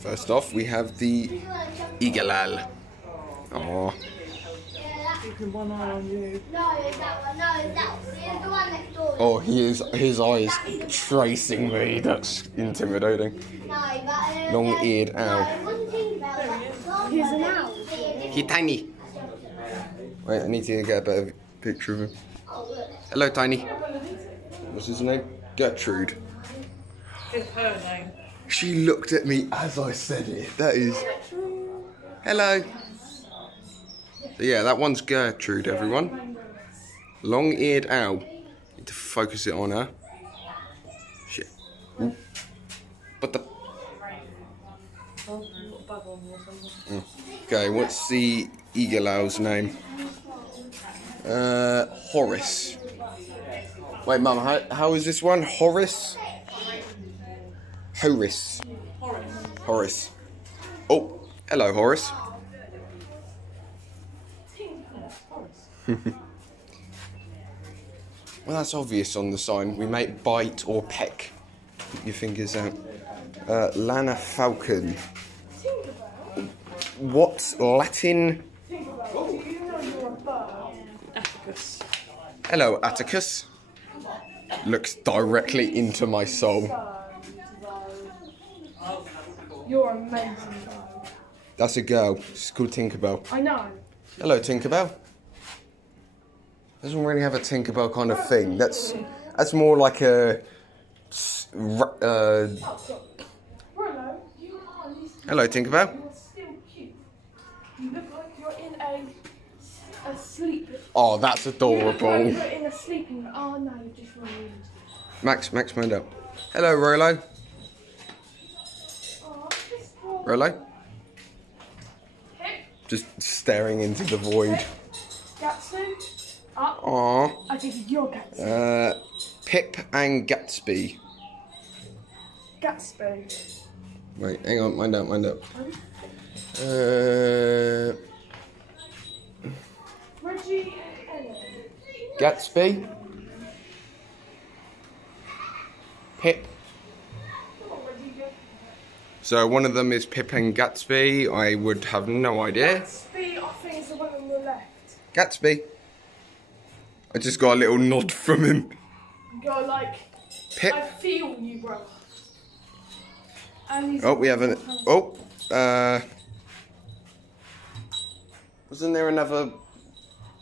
First off, we have the Igalal. Oh. Keeping one eye on you. No, that one. No, that one. The one next door. Oh, his eyes tracing me. That's intimidating. No, but, Long-eared owl. He's an owl. He's tiny. Wait, I need to get a better picture of him. Hello, Tiny. What's his name? Gertrude. It's her name. She looked at me as I said it. That is... Hello. So yeah, that one's Gertrude, everyone. Long-eared owl. Need to focus it on her. Shit. Ooh. But the... Okay, what's the eagle owl's name? Horace. Wait, Mum, how is this one? Horace? Horace. Horace. Oh, hello, Horace. Well, that's obvious on the sign. We may bite or peck. Keep your fingers out. Lana Falcon. What Latin? Atticus. Hello, Atticus. Looks directly into my soul. You're amazing, girl. That's a girl. She's called Tinkerbell. I know. Hello, Tinkerbell. Doesn't really have a Tinkerbell kind of thing. That's more like a. Hello, Tinkerbell. You're still cute. You look like you're in a sleep. Oh, that's You look like adorable. you're in a sleeping. Oh no, you're just ruined. Max, mind up. Hello, Rolo. Oh, this boy. Rolo. Hip, Just staring into the void. Gatsu. Up. Aww. I think you're Gatsu. Pip and Gatsby. Gatsby. Wait, hang on, mind up. Reggie and Ellen. Gatsby. Pip. Come on, Reggie. Go. So one of them is Pip and Gatsby. I would have no idea. Gatsby, I think, is the one on the left. Gatsby. I just got a little nod from him. Go like. Pip. I feel you, bro. And he's Oh, we have an. Oh, wasn't there another?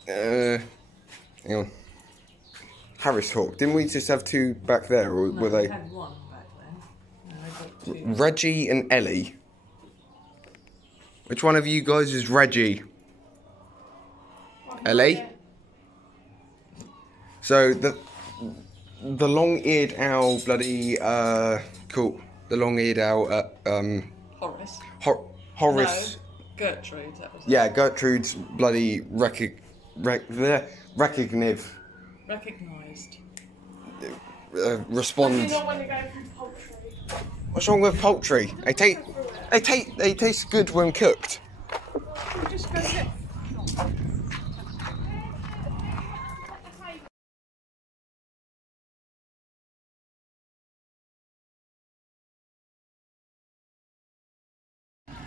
Hang on. Harris Hawk. Didn't we just have two back there, or were they? had one back then. And I got two. Reggie and Ellie. Which one of you guys is Reggie? Ellie. So the long-eared owl, bloody cool. The long-eared owl, Horace. Horace. No, Gertrude. That was Yeah, Gertrude's bloody recognitive. recognised. Respond. You know when you go through poultry. What's wrong with poultry? They taste good when cooked. You just go get.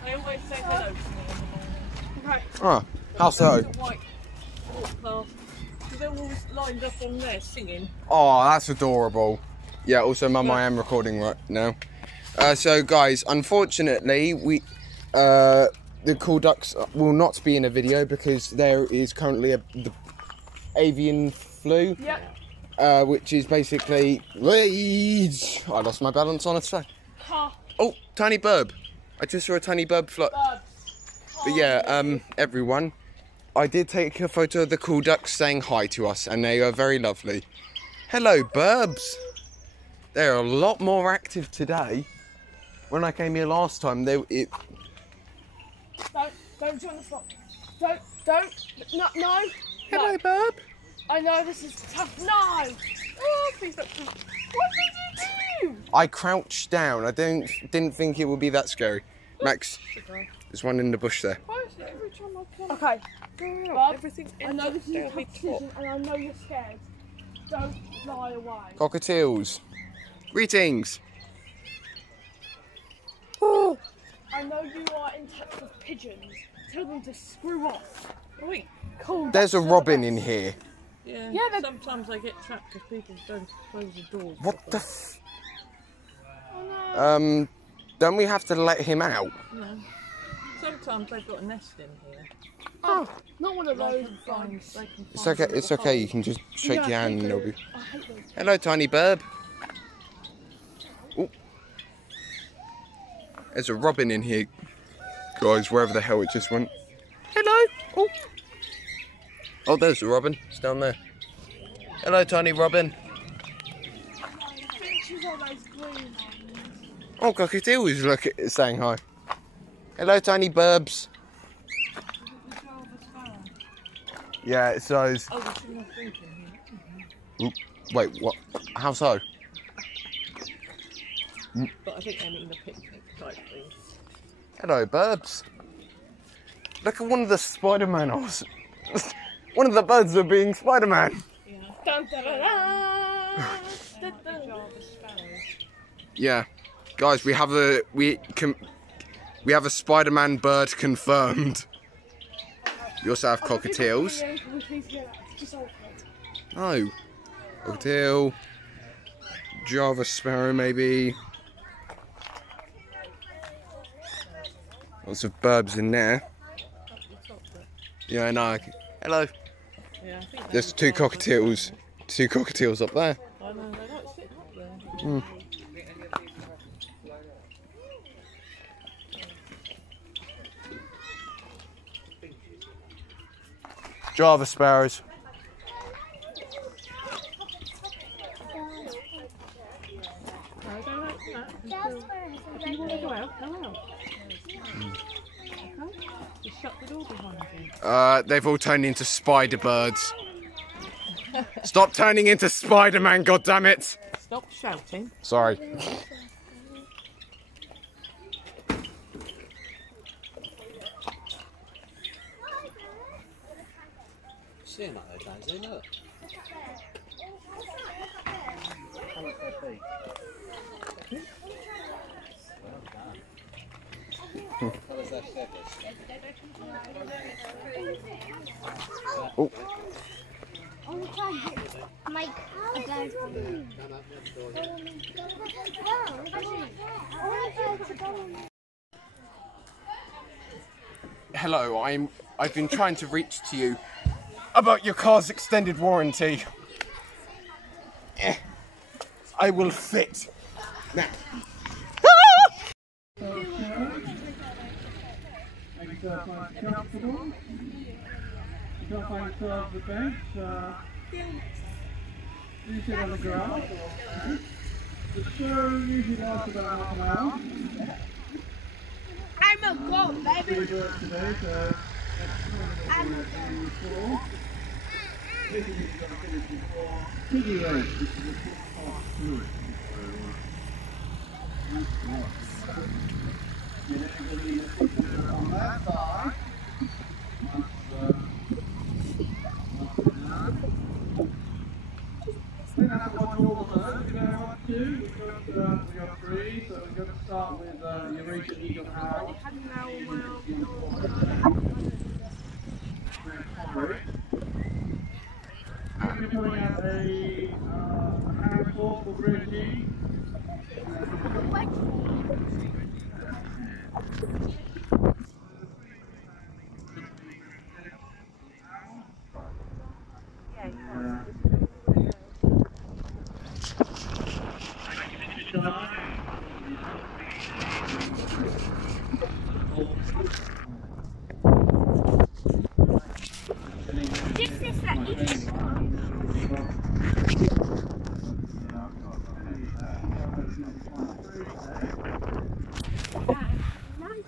They always say hello to me in the morning. Okay. Ah, how so? The white walk past. Because they're always lined up on there singing. Oh, that's adorable. Yeah, also, Mum, I am recording right now. So, guys, unfortunately, the cool ducks will not be in a video because there is currently the avian flu. Yep. Which is basically... I lost my balance on a side. Ha. Oh, tiny burb. I just saw a tiny burb fly. But yeah, everyone, I did take a photo of the cool ducks saying hi to us, and they are very lovely. Hello, burbs. They're a lot more active today. When I came here last time, Don't join the flock. No. Hello, burb. I know this is tough. No. Oh, please don't. What did you do? I crouched down. I didn't think it would be that scary. Max, there's one in the bush there. Why is it every time I come? Okay. Bob, Everything's I know this is a down tough my top. decision, and I know you're scared. Don't lie away. Cockatiels. Greetings. Oh. know you are in touch with pigeons, tell them to screw off. Wait. Cool. There's a robin in here. Yeah, Yeah, sometimes I get trapped because people don't close the doors. What the properly. Oh, no. Don't we have to let him out? No. Sometimes they've got a nest in here. Oh, not one of They those. can find, It's okay, it's okay, you can just shake Yeah, your I hand hate and it'll those. be... I hate those. Hello, tiny burb. Oh. There's a robin in here, guys, wherever the hell it just went. Hello. Oh. Oh, there's a robin. It's down there. Hello, tiny robin. Finches are those green ones. Oh, cockatiel is saying hi. Hello, tiny burbs. Yeah, it's those. Oh, we shouldn't have food in here. Oop. Wait, what? How so? But I think they mean a picnic type thing. Hello, burbs. Look at one of the Spider-Man holes. One of the birds are being Spider-Man. Yeah. Dun, dun, dun, dun. Dun, dun. Java sparrows. Yeah, guys, we have a Spider-Man bird confirmed. We also have cockatiels. No, cockatiel, Java sparrow maybe. Lots of burbs in there. Yeah, I know. Hello. Yeah, I think There's they two cockatiels. Two cockatiels up there. I know, they like sitting up there. Java sparrows. No, they like that. If you want to go out, go out. Okay? Just shut the door behind you. They've all turned into spider birds. Stop turning into Spider-Man, goddammit! Stop shouting. Sorry. See him up there, Daisy, look. Colours their feathers. Oh, My dad's hello. I've been trying to reach to you about your car's extended warranty. I will fit. Now. Make yourself nice and comfortable. You can't find yourself the bench. You sit on the grass. The show usually lasts about half an hour. I'm a goat, baby. We do it today, so I'm a goat. this is what we're going to finish before Piggy Race, which is a 6-part fluid. On that side, then that's what you all learn. We're going to have two. We've got three, so we're going to start with Eurasian Eagle Howl. I'm going to be putting out a handful for Reggie.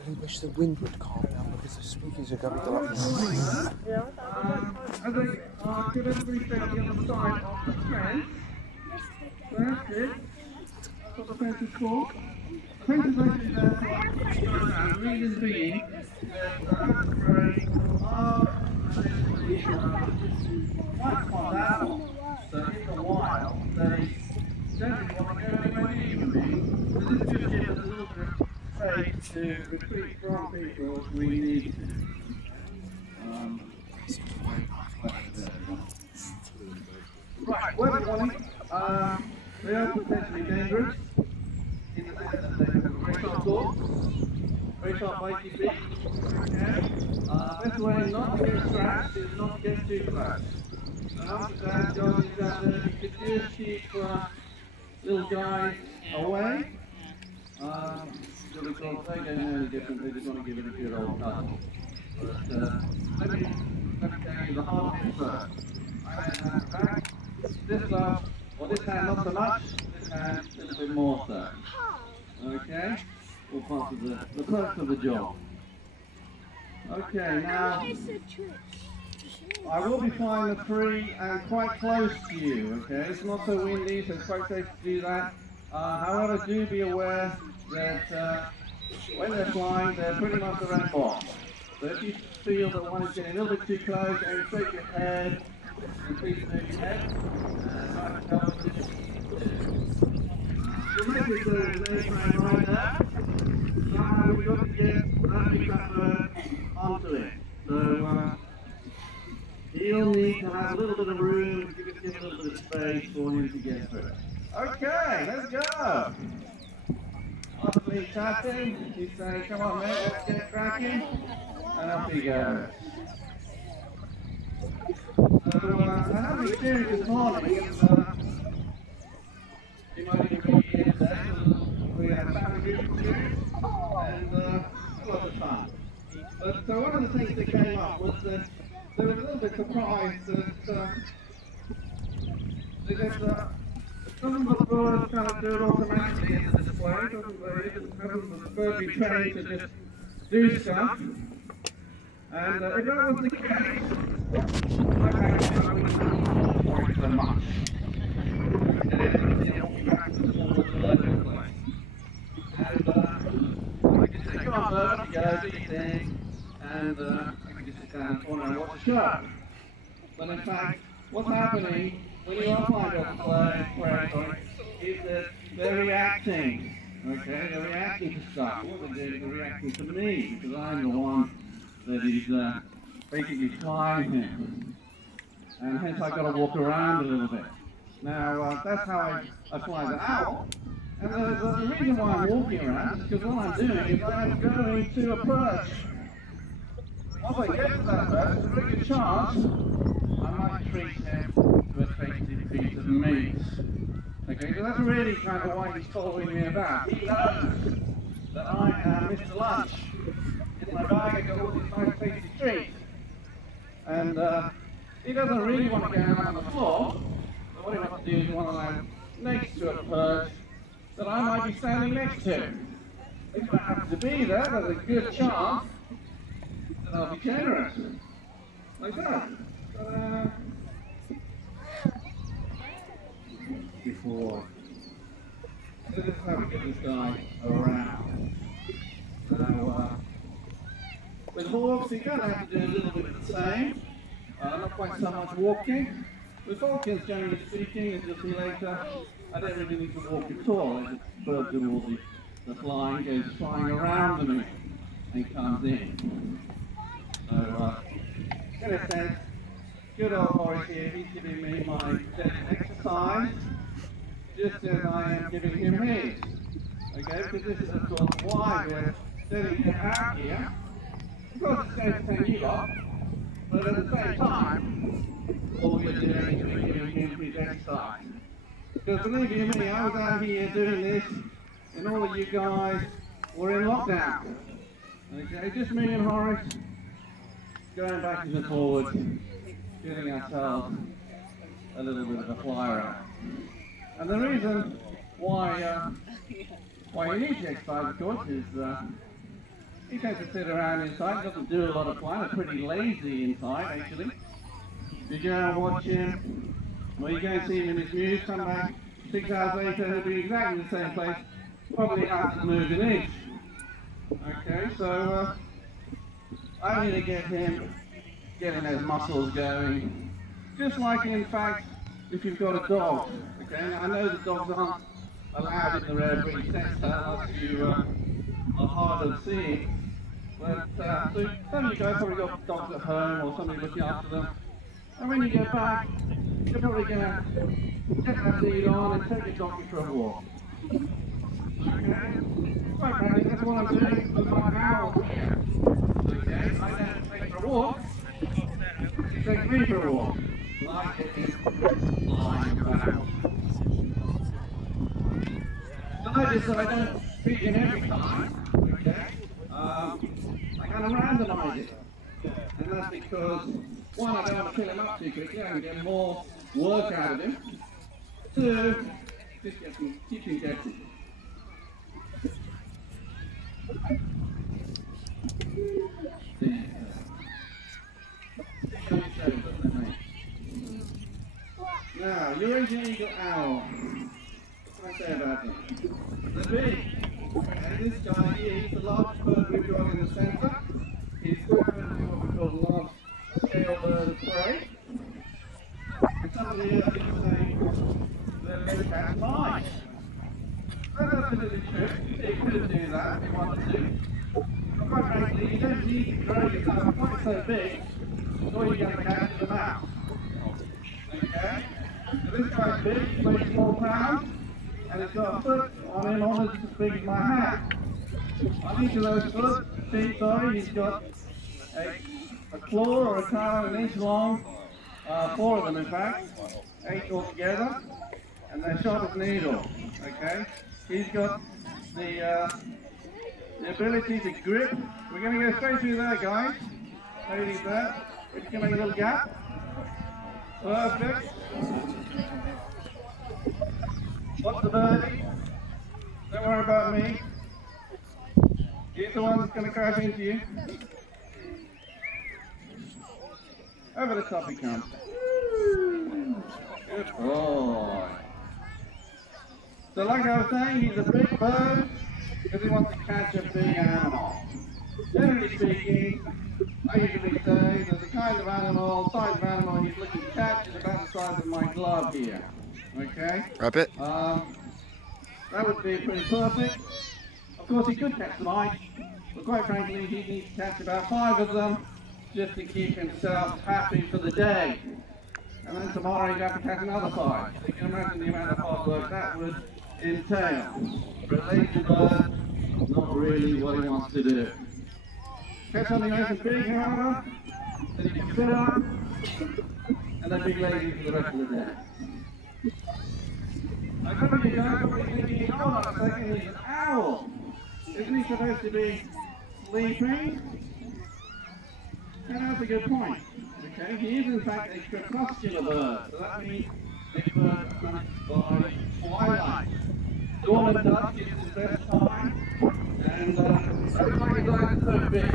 I wish the wind would calm down because the speakers are going to like. As I could everybody stay on the other side of the fence. That's it. That's what the fence is called. The fence is actually there for keep going around. The reason being, there's a very large white spot owl. So in the wild, they don't really want to go anywhere near human beings. So this just gives us a little bit of hesitate to retreat from people if we need to. Right, weather warning. They are potentially dangerous in the sense that they have a very sharp claw, very sharp bitey beak. Okay. Best way not to get scratched is not to get too close. After that, going down there, you could just keep little guys away. Because they don't know any different, they just want to give it a good old cuddle. But let me tell you the hard bit first. I hand back. This glove, or this hand not so much, this hand a little bit more so. Okay? All part of the perks of the job. Okay, now I will be flying the tree and quite close to you, okay? It's not so windy, so it's quite safe to do that. However, do be aware that when they're flying, they're pretty much around box. So if you feel that one is getting a little bit too close, and shake your head, and please move your head, try to tell us what you need to do. You'll notice there's an airplane right there. Somehow we've got to get that big bird onto it. So he'll need to have a little bit of room, give a little bit of space for him to get through. Okay, let's go! After me chatting, he's saying, come on mate, let's get cracking. And off he goes. So I had an experience this morning. You might even be here today. We had a family group experience. And a lot of fun. But so one of the things that came up was that they were a little bit surprised that some of the birds kind of do it automatically in the display. The bird be trained to just do stuff. And if that was the case, I'd actually not so much. And I can say, come on bird, go, do your thing. And I can just sit down in the corner and watch the show. But in fact, what's happening when you are flying off the plane, is that they're reacting. Okay, they're reacting to stuff. What they're doing, they're reacting to me, because I'm the one that is basically flying him. And hence I've got to walk around a little bit. Now, that's how I fly the owl. And the reason why I'm walking around is because what I'm doing is I'm going to a perch. Once I get to that perch, there's a very good chance I might treat him to a tasty piece of meat. Okay, so that's really kind of why he's following me about. He knows that I am Mr. Lunch. In my bag I got all these nice tasty treats. And he doesn't really want to go out on the floor, but what he wants to do is he wants to land next to a perch that I might be standing next to. If I happen to be there, there's a good chance that I'll be generous. Like that. Before. So this is how we get this guy around. Now, with hawks, you're going to have to do a little bit of the same. Not quite so much walking. With falcons, generally speaking, as you'll see later, I don't really need to walk at all. I just bird do all the flying, goes flying around me and comes in. So, in a sense, good old Horace here, he's giving me my exercise, just as I am giving him his. Okay, because this is of course why we're setting him out here. Of course it's going to take you lot, but at the same time, all we're doing is giving him his exercise. Because believe you me, I was out here doing this, and all of you guys were in lockdown. Okay, just me and Horace, going back and forwards, giving ourselves a little bit of a fly around. And the reason why you need to exercise, of course, is he tends to sit around inside, doesn't do a lot of flying, he's pretty lazy inside actually. You go and watch him, well you go and see him in his muse, come back 6 hours later, he'll be exactly in the same place, probably hasn't moved an inch. Okay, so I need to get him getting those muscles going, just like in fact if you've got a dog. Okay, I know the dogs aren't allowed in the rare breed sector unless you are of seeing. But so some of you guys probably got dogs at home or somebody looking after them. And when you get back, you're probably going to get that lead on and take your donkey for a walk. Okay? Quite frankly, that's what I'm doing with my owl here. Okay? I don't take for a walk. You take me for a walk. Like it is lying about. Notice that I don't feed him every time. Okay? I kind of randomise it. And that's because, one, I don't want to kill him up too quickly, I can get more work out of him. Two, just keep him guessing. Now, your Asian eagle owl. What can I say about him? The big. And this guy here, he's the largest bird we've got in the centre. He's equivalent to what we call the large scale bird of prey. And somebody else is saying that they catch mice. That's absolutely true. He could do that if he wanted to. But quite frankly, you don't need to grow yourself quite so big, or you're going to catch the mouse. Okay? So this guy's big, he's weighs 4 pounds, and he's got a foot on him almost as big as my hand. On each of those feet, he's got a claw or a talon an inch long, 4 of them in fact, 8 altogether, and they're sharp as needle. Okay? He's got the ability to grip. We're going to go straight through there, guys. Ladies there. We're just going to make a little gap. Perfect. What's the birdie? Don't worry about me. He's the one that's going to crash into you. Over the top he comes. Good boy. So like I was saying, he's a big bird because he wants to catch a big animal. Generally speaking, I usually say that the kind of animal, size of animal he's looking to catch is about the size of my glove here. Okay? Rabbit? That would be pretty perfect. Of course he could catch mice, but quite frankly he needs to catch about 5 of them just to keep himself happy for the day. And then tomorrow he'd have to catch another 5. So you can imagine the amount of hard work that would entail. For a lazy bird, not really what he wants to do. Catch something nice and big, however, that he can fit on, and then be lazy for the rest of the day. I come to you guys probably thinking, hold on a second, he's an owl. Isn't he supposed to be sleeping? And that's a good point. Okay, he is in fact a crepuscular bird, so that means a bird hunts by twilight. Dawn and dusk is his best time, and that's why his eyes are so big.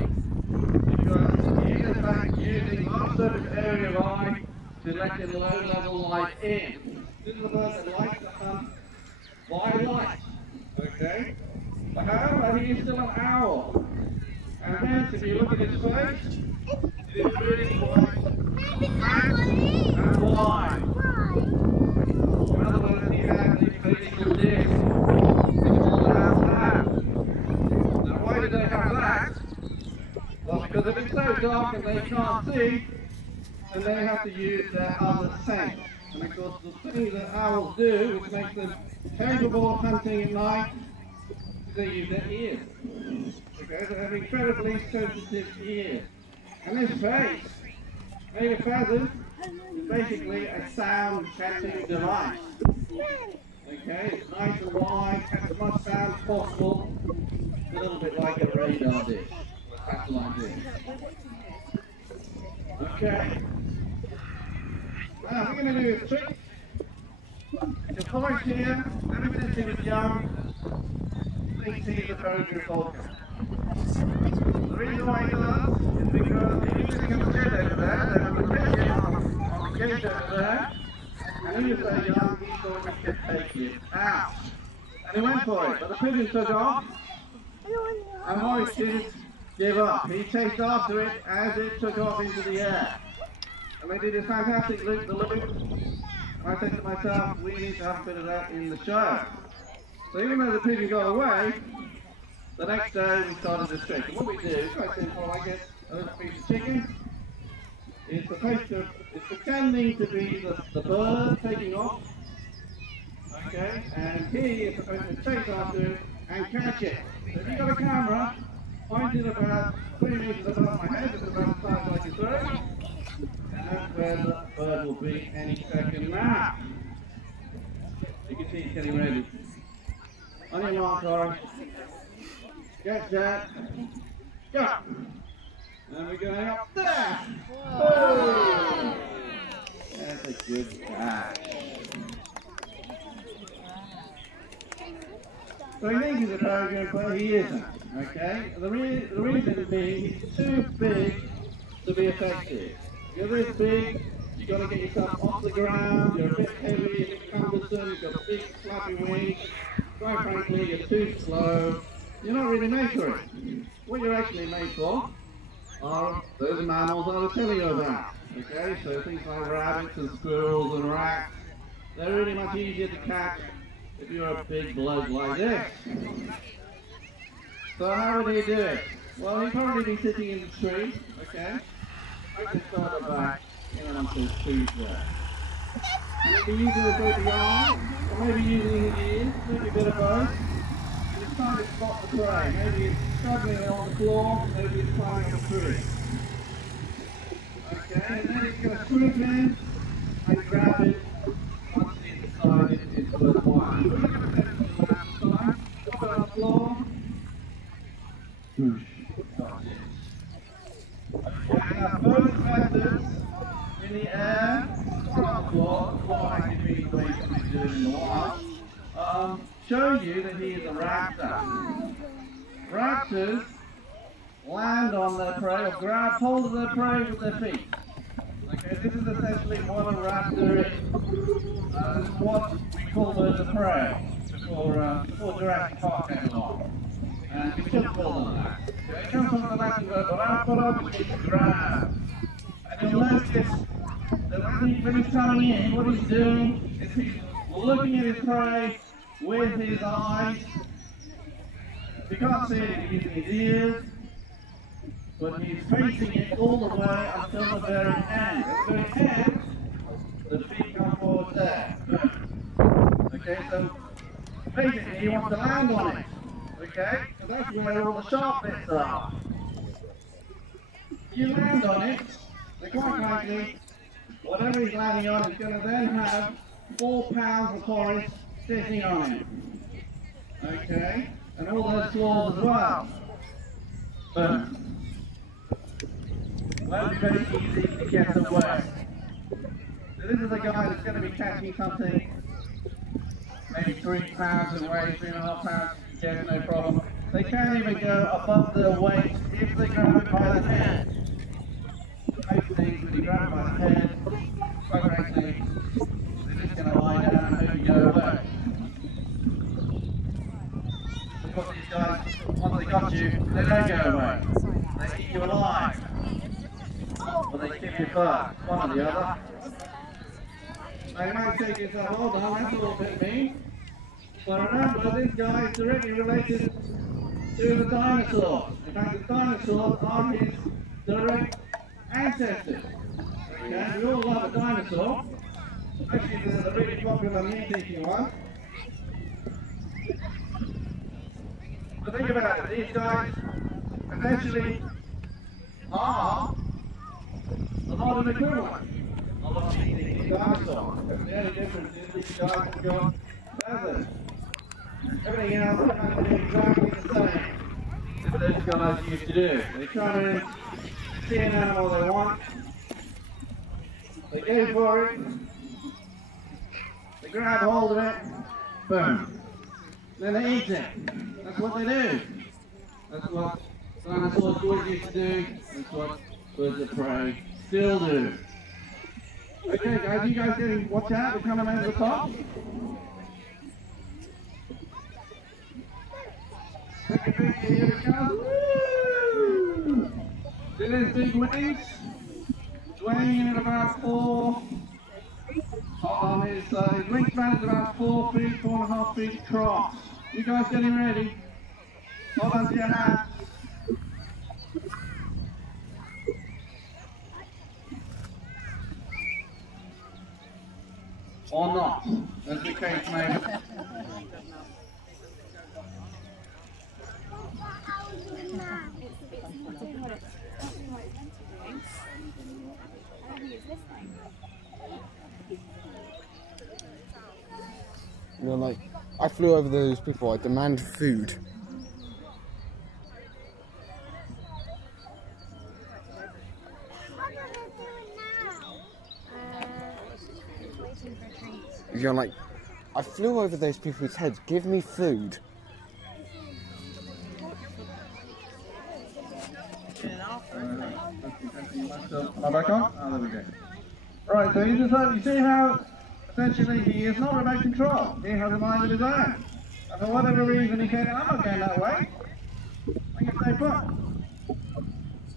Because he is in fact using large surface area of eye to let in low level light in. This is a bird that likes to hunt by light. Okay? But however, he is still an owl. And hence, if you look at his face, it is really quite fat and wide. In other words, he has a facial disc. It's called an owl hat. Now, why do they have that? Well, because if it's so dark and they can't see, then they have to use their other sense. And of course, the thing that owls do, which makes them capable of hunting at night, is they use their ears. Okay, they have incredibly sensitive ears. And this face, made of feathers, is basically a sound catching device. Okay, it's nice and wide, catches as much sound as possible. It's a little bit like a radar dish, a satellite dish. Okay. Now, we're going to do a trick. It's a voice here, ever since he was young, thinks he's a very good talker. The reason why he does is because he used to come to bed over there, there was a pigeon on the gate over there, and he was so young he thought he could take it out. And he went for it, but the pigeon took off, and Maurice didn't give up. He chased after it as it took off into the air. And they did a fantastic loop the loop. And I said to myself, we need to have a bit of that in the show. So even though the pigeon got away, the next day we started this trick. And what we do is quite simple. I get a little piece of chicken. It's pretending to be the bird taking off. Okay, and he is supposed to chase after it and catch it. So if you've got a camera, point it about 3 meters above my head, it's about the size like your throat. And that's where the bird will be any second now. You can see he's getting ready. On your mark, Cora. Get that. Go! And we're going up there! Whoa. That's a good catch. So he thinks he's a very good, but he isn't. Okay? The reason being he's too big to be effective. You're this big, you've got to get yourself off the ground, you're a bit heavy, a bit cumbersome, you've got big flappy wings. Quite frankly, you're too slow. You're not really made for it. What you're actually made for are those mammals I was telling you about. Okay, so things like rabbits and squirrels and rats, they're really much easier to catch if you're a big bloke like this. So how would he do it? Well, he'd probably be sitting in the tree, okay? I can start back and onto his feet there. Maybe using a bit of the arm, or maybe using his ears, maybe a bit of both. He's trying to spot the prey. Maybe he's struggling on the floor, maybe he's climbing up a tree. Okay, and then he's going to swoop in and grab it once he's decided it's worthwhile. We're going to set it to the last time. Put it on the floor. Got it. Okay, now both methods in the air, or on the floor, what I can be basically doing in the wild, show you that he is a raptor. Raptors land on their prey or grab hold of their prey with their feet. Okay, this is essentially what a raptor is. This is what we call birds of prey before Jurassic Park came along. And we still call them that. Okay, it comes from the Latin word raporo, which means grab. And you'll notice that when he's coming in, what he's doing is he's looking at his prey with his eyes. You can't see it using his ears, but he's facing it all the way until the very end. At the very end, the feet come forward there. Okay, so basically he wants to land on it. Okay, so that's where all the sharp bits are. You land on it, then quite frankly, whatever he's landing on is going to then have 4 pounds of forest sitting on it. Okay, and all those claws as well. But won't be very easy to get away. So this is a guy that's going to be catching something maybe 3 pounds in weight, 3.5 pounds. Yes, no problem. They can't even go above their weight if they grab it by the head. Most things, when you grab it by the head, quite frankly, they're just going to lie down and hope you go away. Of course, these guys, once they got you, they don't go away. They eat you alive. Or they kill you first, one or the other. Now you might say to yourself, hold on, that's a little bit mean. But remember, this guy is directly related to the dinosaurs. In fact, the dinosaurs are his direct ancestors. Okay? We all love a dinosaur. Actually, there's a really popular meat-eating one. So think about it, these guys essentially are the modern equivalent of a meat-eating dinosaur. The only difference is these guys have got feathers. Everything else is kind of exactly the same as those guys used to do. They try to see an animal they want, they go for it, they grab hold of it, boom, then they eat it. That's what they do. That's what dinosaurs always used to do, that's what birds of prey still do. Okay guys, you guys getting, watch out, we're coming over the top. Here we go. Woo! See those big wings? Swaying in at about 4. On his wingspan is about 4 feet, 4.5 feet across. You guys getting ready? Hold on to your hat. Or not, as the case may be. You're like, I flew over those people, I demand food. You're like, I flew over those people's heads, give me food. Back on? Oh, there we go. Right, so you see how essentially he is not remote control. He has a mind of his own. And for whatever reason he said, I'm not going that way. I'm going to stay put.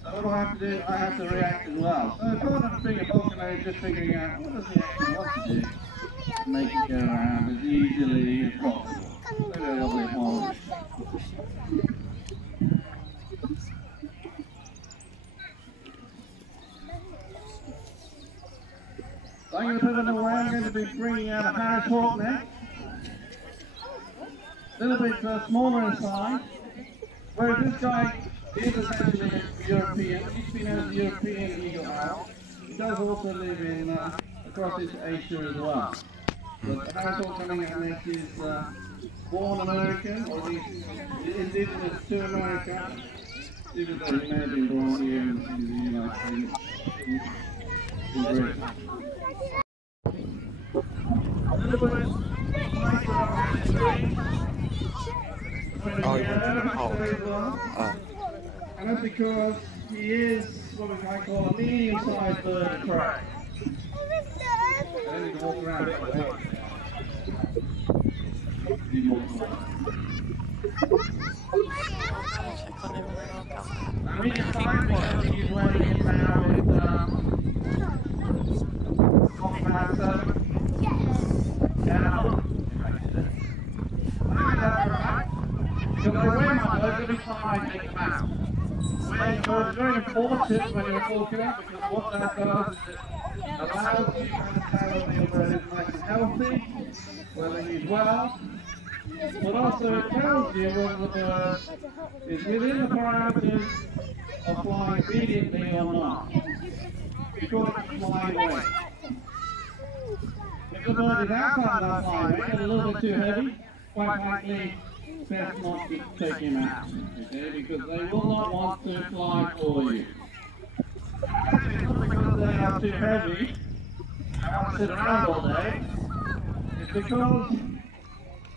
So what do I have to do? I have to react as well. So part of being a volcano is just figuring out what does he actually want to do to make it go around as easily as possible. Maybe a little bit more. So I'm going to put it away. I'm going to be bringing out a Harris Hawk next. A little bit smaller in size. Whereas this guy is essentially European. He's been known as European eagle owl. He does also live in across Asia as well. But the Harris Hawk coming out next is born American, or he's indigenous to America, even though he may have been born here in the United States. In Britain. A little bit and that's because he is what we might call a medium-sized bird of prey. And he can walk around it like that. Medium-sized because he's weighing in now with about 7. Because I weigh my birds every time I take them out. Weighing birds is very important when you're walking out, because what that does is it allows you to understand whether your bird is nice and healthy, whether he's well, but also it tells you whether the bird is within the parameters of flying obediently or not. Because it's flying weight. If the bird is outside that flying weight and a little bit too heavy, quite frankly, best not to take him out, okay, because they will not want to fly for you. It's not because they are too heavy and want to sit around all day, it's because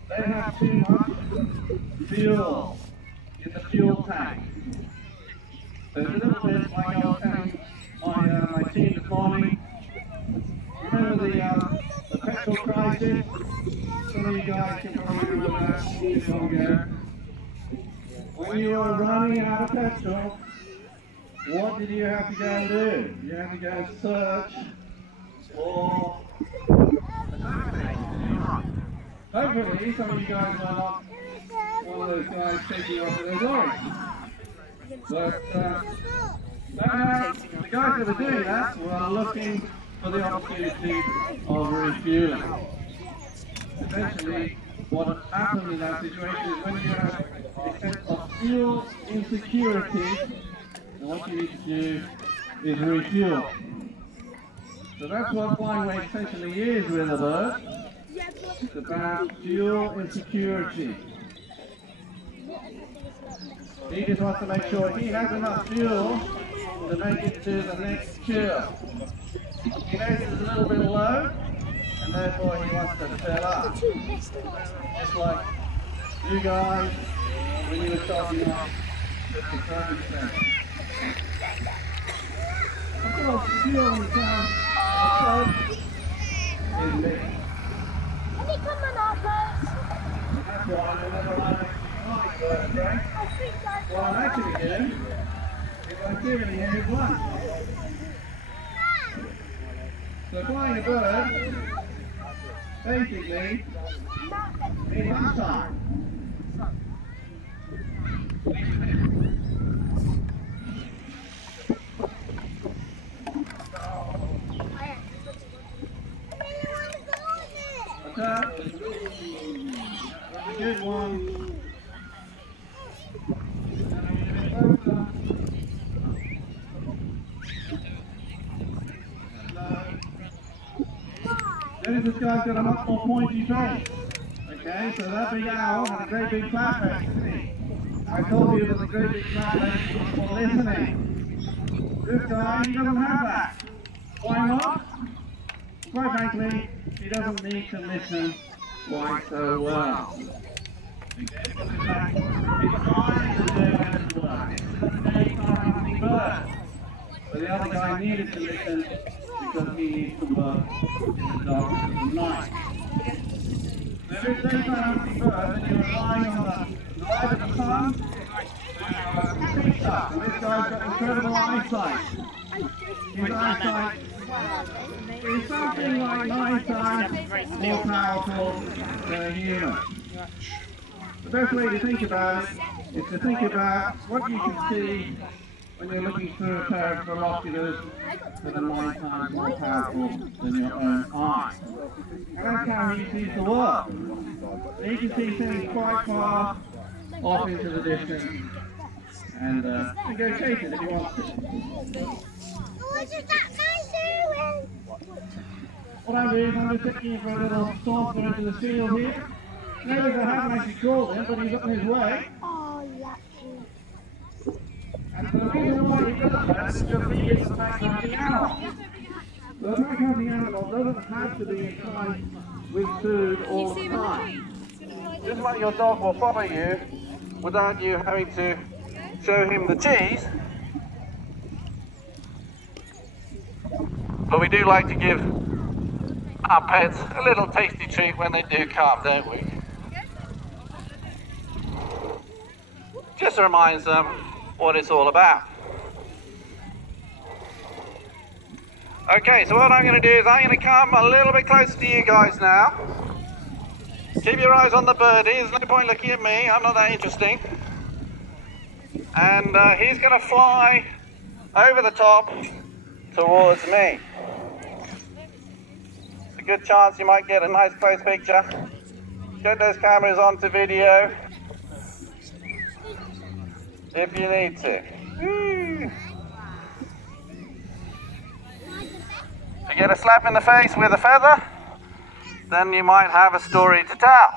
they have too much fuel in the fuel tank. So it's a little bit like I was telling my team this morning. Remember the petrol crisis? Some of you guys can probably remember that years ago. When you were running out of petrol, what did you have to go and do? You had to go and search for a taxi. Hopefully, some of you guys are not one of those guys taking off with their lorries. But the guys that are doing that were looking for the opportunity of refueling. Essentially, what happens in that situation is when you have a sense of fuel insecurity, and what you need to do is refuel. So that's what flying weight essentially is with a bird. It's about fuel insecurity. He just wants to make sure he has enough fuel to make it to the next cure. He knows it's a little bit low, and therefore he wants to fill up. Just like you guys when you were starting off at the 30%. Of course, the fuel in the town is big. That's why whenever I'm flying birds, right? What I'm actually doing is I'm giving him lunch. So flying a bird, basically, is lunchtime. Good one. Notice this guy's got a much more pointy face. Okay, so that big owl had a great big flat face, didn't he? I told you that the great big flat face was for listening. This guy, he doesn't have that. Why not? Quite frankly, he doesn't need to listen quite so well. Okay, because in fact, his eyes are doing his work. It's a daytime hunting bird. But the other guy needed to listen because he needs to work in the darkness of the night. So if it's daytime hunting bird, then you're relying on the light of the sun to see stuff. And this guy's got incredible eyesight. His eyesight is something like 9 times more powerful than a human. The best way to think about it is to think about what you can see when you're looking through a pair of binoculars that are 9 times more powerful than your own eye. And that's how he sees the world. He can see things quite far off into the distance and go chase it if he wants to. What is that man doing? What I'm doing is I'm just taking you for a little saunter into the field here. Notice I haven't actually called him, but he's up in his way. Oh, lucky. And the reason why he does that is because he is a pack hunting animal. The pack hunting animal doesn't have to be inside with food all the time. Just like your dog will follow you without you having to show him the cheese. But we do like to give our pets a little tasty treat when they do come, don't we? Just reminds them what it's all about. Okay, so what I'm going to do is I'm going to come a little bit closer to you guys now. Keep your eyes on the birdie. There's no point looking at me. I'm not that interesting. And he's going to fly over the top towards me. It's a good chance you might get a nice close picture. Get those cameras onto video if you need to. Woo. If you get a slap in the face with a feather, then you might have a story to tell.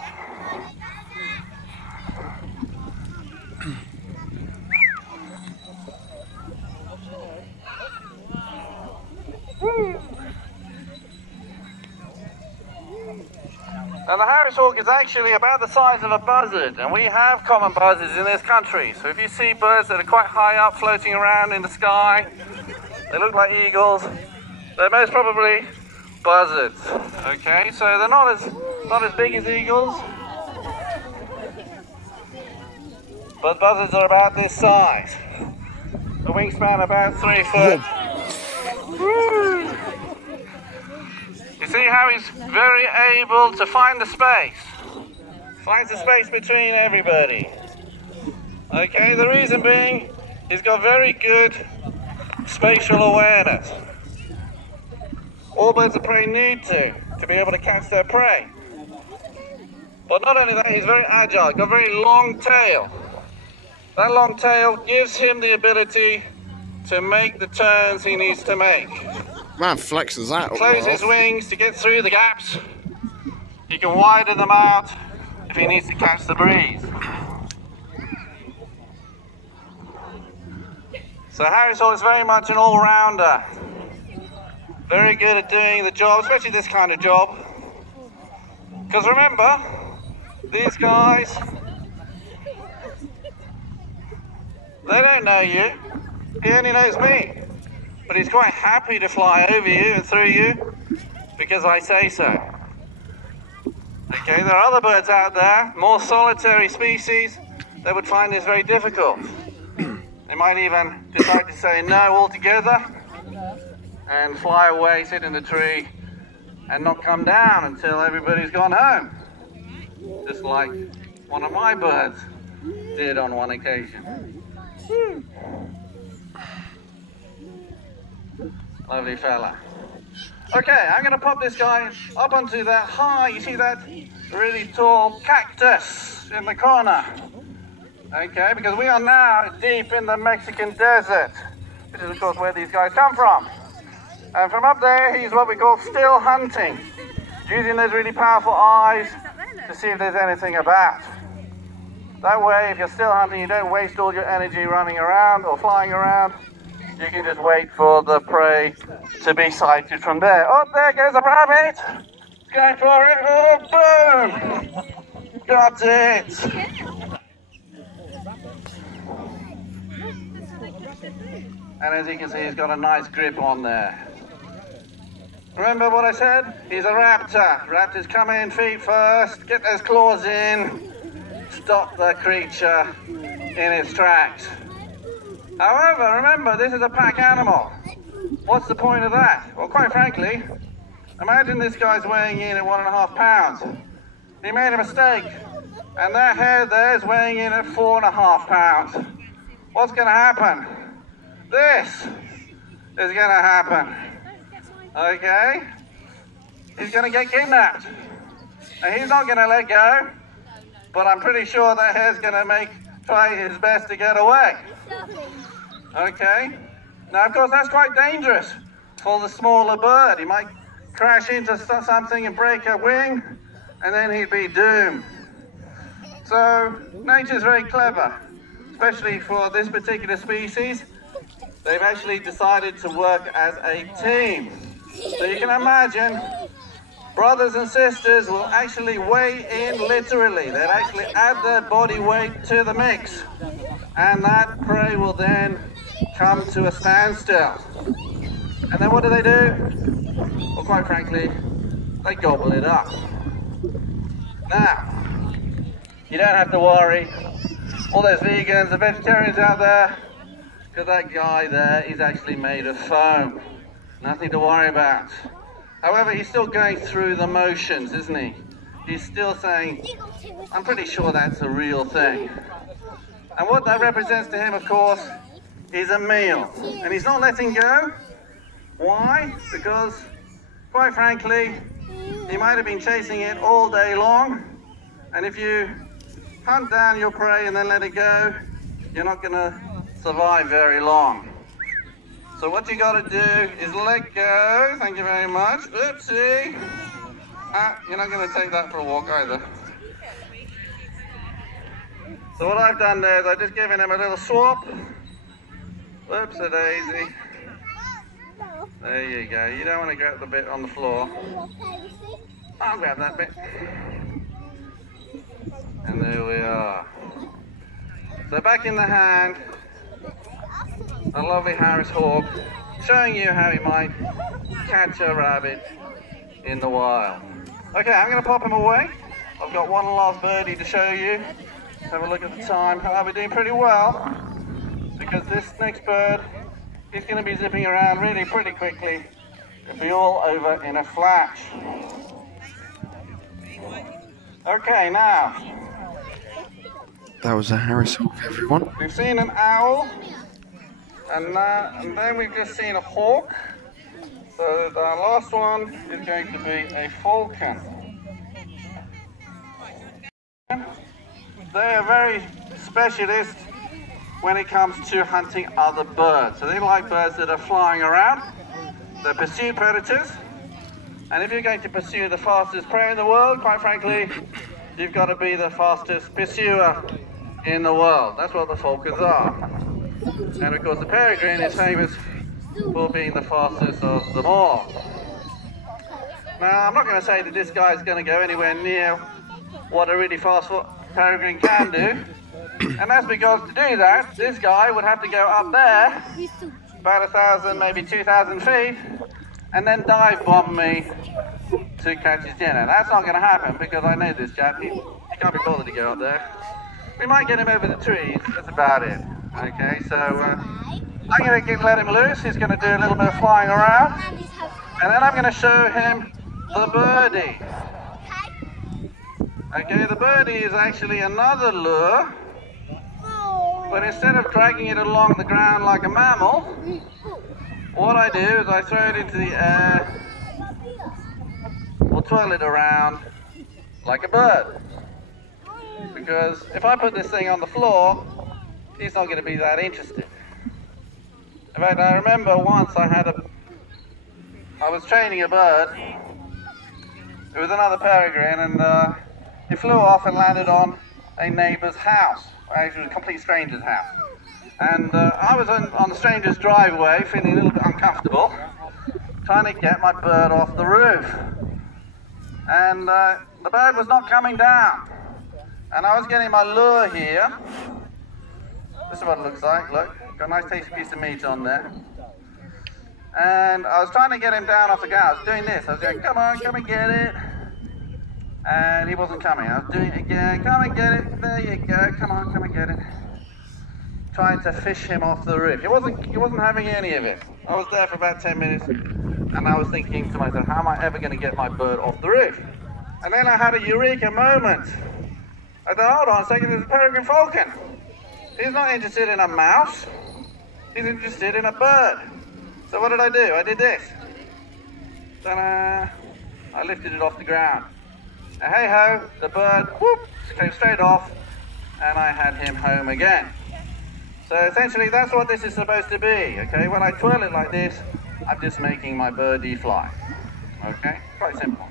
Now the Harris hawk is actually about the size of a buzzard, and we have common buzzards in this country. So if you see birds that are quite high up floating around in the sky, they look like eagles, they're most probably buzzards. Okay, so they're not as big as eagles, but buzzards are about this size. The wingspan about 3 foot. Woo. You see how he's very able to find the space. Finds the space between everybody. Okay, the reason being, he's got very good spatial awareness. All birds of prey need to be able to catch their prey. But not only that, he's very agile, got a very long tail. That long tail gives him the ability to make the turns he needs to make. Man flexes that. Close his wings to get through the gaps. He can widen them out if he needs to catch the breeze. So Harris Hawk is very much an all-rounder. Very good at doing the job, especially this kind of job. Because remember, these guys, they don't know you. He only knows me. But he's quite happy to fly over you and through you because I say so. Okay, there are other birds out there, more solitary species, that would find this very difficult. They might even decide to say no altogether and fly away, sit in the tree and not come down until everybody's gone home. Just like one of my birds did on one occasion. Lovely fella. Okay, I'm going to pop this guy up onto that high, you see that really tall cactus in the corner. Okay, because we are now deep in the Mexican desert, which is of course where these guys come from. And from up there, he's what we call still hunting, using those really powerful eyes to see if there's anything about. That way, if you're still hunting, you don't waste all your energy running around or flying around. You can just wait for the prey to be sighted from there. Oh, there goes a rabbit! It's going for it. Oh, boom! Got it! And as you can see, he's got a nice grip on there. Remember what I said? He's a raptor. Raptors come in feet first, get those claws in, stop the creature in its tracks. However, remember, this is a pack animal. What's the point of that? Well, quite frankly, imagine this guy's weighing in at 1.5 pounds. He made a mistake, and that hare there is weighing in at 4.5 pounds. What's going to happen? This is going to happen. Okay? He's going to get kidnapped. And he's not going to let go, but I'm pretty sure that hare's going to try his best to get away. Okay? Now, of course, that's quite dangerous for the smaller bird. He might crash into something and break a wing, and then he'd be doomed. So, nature's very clever, especially for this particular species. They've actually decided to work as a team. So you can imagine, brothers and sisters will actually weigh in literally. They'll actually add their body weight to the mix. And that prey will then come to a standstill. And then what do? Well, quite frankly, they gobble it up. Now, you don't have to worry, all those vegans and vegetarians out there, because that guy there is actually made of foam. Nothing to worry about. However, he's still going through the motions, isn't he? He's still saying, I'm pretty sure that's a real thing. And what that represents to him, of course, is a meal. And he's not letting go. Why? Because, quite frankly, he might have been chasing it all day long. And if you hunt down your prey and then let it go, you're not going to survive very long. So what you got to do is let go. Thank you very much. Oopsie. You're not going to take that for a walk either. So what I've done there is I've just given him a little swap. Whoops-a-daisy. There you go. You don't want to grab the bit on the floor. I'll grab that bit. And there we are. So back in the hand, a lovely Harris hawk, showing you how he might catch a rabbit in the wild. Okay, I'm going to pop him away. I've got one last birdie to show you. Have a look at the time. I'll be doing pretty well, because this next bird is going to be zipping around really pretty quickly. It'll be all over in a flash. Okay, now. That was a Harris hawk, everyone. We've seen an owl, and then we've just seen a hawk. So the last one is going to be a falcon. They are very specialist when it comes to hunting other birds. So they like birds that are flying around. They're pursuit predators. And if you're going to pursue the fastest prey in the world, quite frankly, you've got to be the fastest pursuer in the world. That's what the falcons are. And of course the peregrine is famous for being the fastest of them all. Now I'm not going to say that this guy is going to go anywhere near what a really fast peregrine can do. And that's because to do that, this guy would have to go up there, about 1,000, maybe 2,000 feet, and then dive bomb me to catch his dinner. That's not going to happen because I know this chap. He can't be bothered to go up there. We might get him over the trees. That's about it. Okay, so I'm going to let him loose. He's going to do a little bit of flying around, and then I'm going to show him the birdie. Okay, the birdie is actually another lure But instead of dragging it along the ground like a mammal, what I do is I throw it into the air or twirl it around like a bird. Because if I put this thing on the floor, he's not going to be that interested. In fact, I remember once I was training a bird. It was another peregrine, and he flew off and landed on a neighbour's house. Actually, it was a complete stranger's house. And I was on the stranger's driveway, feeling a little bit uncomfortable, trying to get my bird off the roof. And the bird was not coming down. And I was getting my lure here. This is what it looks like, look. Got a nice tasty piece of meat on there. And I was trying to get him down off the ground. I was doing this. I was going, come on, come and get it. And he wasn't coming. I was doing it again. Come and get it. There you go. Come on, come and get it. Trying to fish him off the roof. He wasn't having any of it. I was there for about 10 minutes. And I was thinking to myself, how am I ever going to get my bird off the roof? And then I had a eureka moment. I thought, hold on a second, there's a peregrine falcon. He's not interested in a mouse. He's interested in a bird. So what did I do? I did this. Ta-da! I lifted it off the ground. And hey-ho, the bird, whoop, came straight off, and I had him home again. So essentially, that's what this is supposed to be, okay? When I twirl it like this, I'm just making my birdie fly. Okay? Quite simple.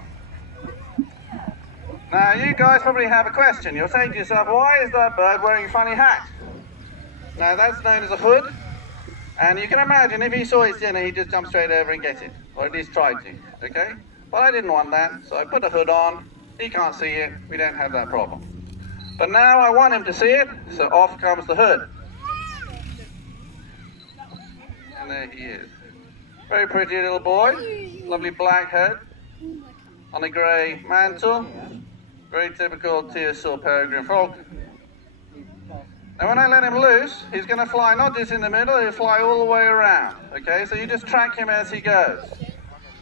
Now, you guys probably have a question. You're saying to yourself, why is that bird wearing a funny hat? Now, that's known as a hood. And you can imagine if he saw his dinner, he'd just jump straight over and get it. Or at least try to, okay? But I didn't want that, so I put a hood on. He can't see it. We don't have that problem. But now I want him to see it, so off comes the hood. And there he is. Very pretty little boy. Lovely black head on a grey mantle. Very typical Tiercel peregrine falcon. Now when I let him loose, he's going to fly not just in the middle, he'll fly all the way around. Okay, so you just track him as he goes.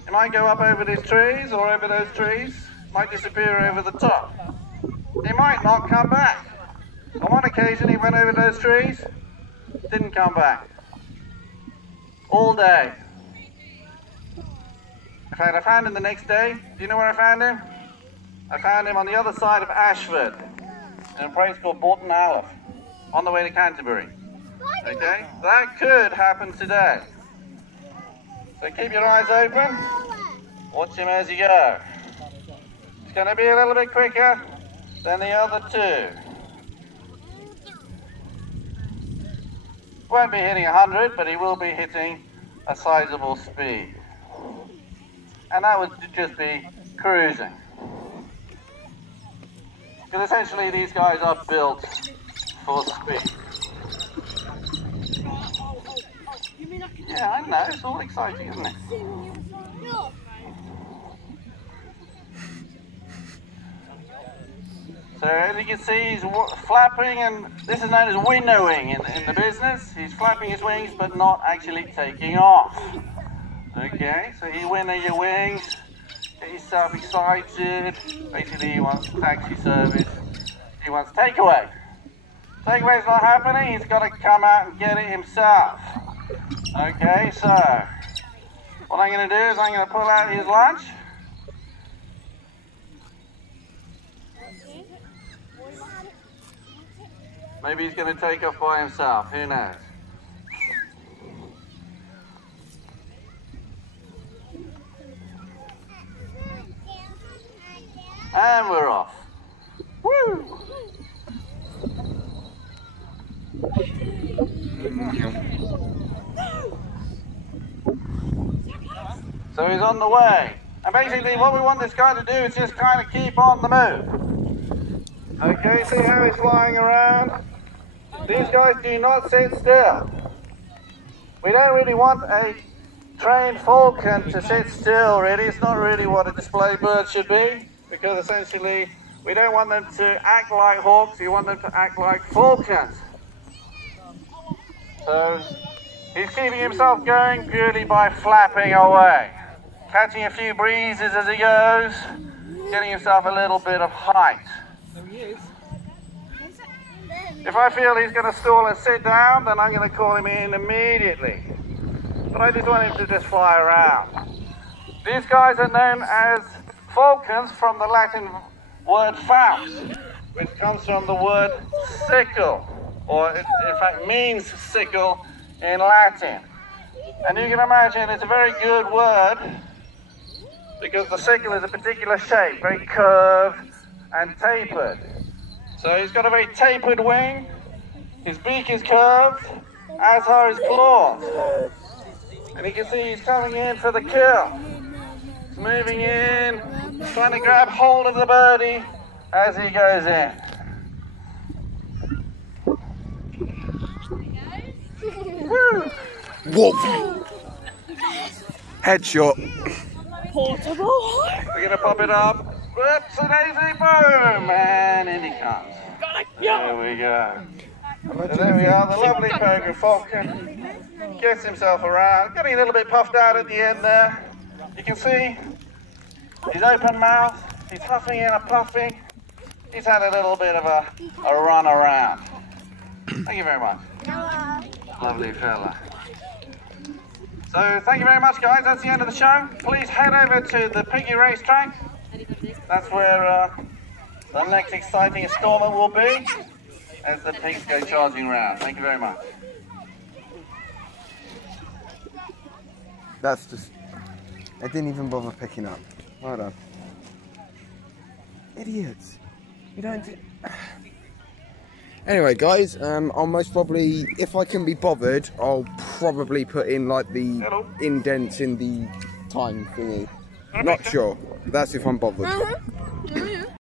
He might go up over these trees or over those trees, might disappear over the top. He might not come back. On one occasion he went over those trees, didn't come back. All day. In fact, I found him the next day. Do you know where I found him? I found him on the other side of Ashford, in a place called Bourton Aleph, on the way to Canterbury. Okay? That could happen today. So keep your eyes open. Watch him as you go. It's going to be a little bit quicker than the other two. Won't be hitting 100, but he will be hitting a sizable speed. And that would just be cruising. Because essentially these guys are built for speed. Yeah, I know, it's all exciting, isn't it? So as you can see, he's flapping, and this is known as winnowing in the business. He's flapping his wings, but not actually taking off. Okay, so you winnow your wings, get yourself excited. Basically, he wants taxi service. He wants takeaway. Takeaway's not happening, he's got to come out and get it himself. Okay, so what I'm going to do is I'm going to pull out his lunch. Maybe he's going to take off by himself, who knows? And we're off. Woo! So he's on the way. And basically what we want this guy to do is just kind of keep on the move. Okay, see how he's flying around? These guys do not sit still. We don't really want a trained falcon to sit still, really. It's not really what a display bird should be, because essentially we don't want them to act like hawks, we want them to act like falcons. So he's keeping himself going purely by flapping away, catching a few breezes as he goes, getting himself a little bit of height. There he is. If I feel he's going to stall and sit down, then I'm going to call him in immediately. But I just want him to just fly around. These guys are known as falcons from the Latin word faust, which comes from the word sickle, or it in fact means sickle in Latin. And you can imagine it's a very good word because the sickle is a particular shape, very curved and tapered. So he's got a very tapered wing, his beak is curved, as are his claws. And you can see he's coming in for the kill. He's moving in, trying to grab hold of the birdie as he goes in. Whoa! Headshot. Portable. We're going to pop it up. Whoops, a daisy, boom! And in he comes. There we go. And there we are, the lovely Peregrine Falcon gets himself around, getting a little bit puffed out at the end there. You can see his open mouth, he's huffing and puffing. He's had a little bit of a run around. Thank you very much. Lovely fella. So thank you very much, guys. That's the end of the show. Please head over to the Piggy Racetrack. That's where the next exciting installment will be as the pigs go charging around. Thank you very much. That's just... I didn't even bother picking up. Well done. Idiots. You don't do... Anyway, guys, I'll most probably, if I can be bothered, I'll probably put in like the indents in the time thingy. Not sure. That's if I'm bothered.